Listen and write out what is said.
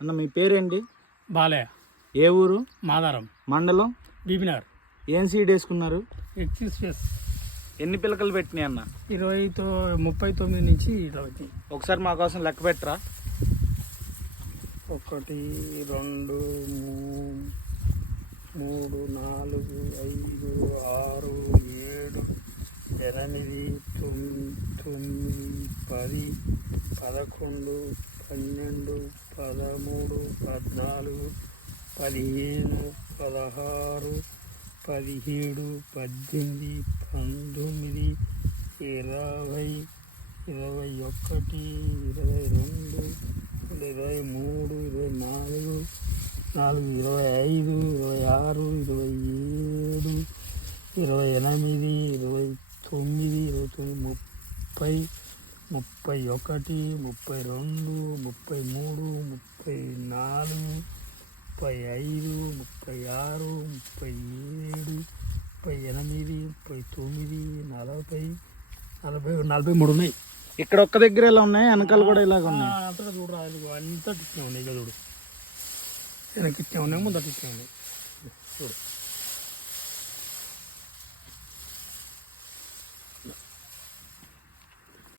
అన్న మీ పేరేంటి? బాలే ఏ ఊరు? మాదారం. మండలం? బీబీనగర్. ఏం సీడ్ వేసుకున్నారు? ఎక్సిస్ ఎన్ని పిలకలు పెట్టినాయి అన్న? ఇరవై తో ముప్పై తొమ్మిది నుంచి వచ్చింది ఒకసారి మా కోసం లెక్క పెట్టరా? ఒకటి రెండు మూడు నాలుగు ఐదు ఆరు ఏడు ఎనిమిది తొమ్మిది తొమ్మిది పది పదకొండు పన్నెండు పదమూడు పద్నాలుగు పదిహేను పదహారు పదిహేడు పద్దెనిమిది పంతొమ్మిది ఇరవై ఇరవై ఒకటి ఇరవై రెండు ఇరవై మూడు ఇరవై నాలుగు నాలుగు ఇరవై ఐదు ఇరవై ఆరు ఇరవై ఏడు ఇరవై ఎనిమిది ఇరవై తొమ్మిది ఇరవై తొమ్మిది ముప్పై ముప్పై ఒకటి ముప్పై రెండు ముప్పై మూడు ముప్పై నాలుగు ముప్పై ఐదు ముప్పై ఆరు ముప్పై ఏడు ముప్పై ఎనిమిది ముప్పై తొమ్మిది నలభై నలభై నలభై మూడు ఉన్నాయి. ఇక్కడ ఒక్క దగ్గర ఇలా ఉన్నాయి? వెనకాల కూడా ఇలాగ ఉన్నాయి. అంతా చూడరా ఇదిగో అంతా టిక్కే ఉన్నాయి ఇక చూడు. వెనక్కి ఇచ్చే ఉన్నాయి ముందర టిక్కే ఉన్నాయి. చూడు.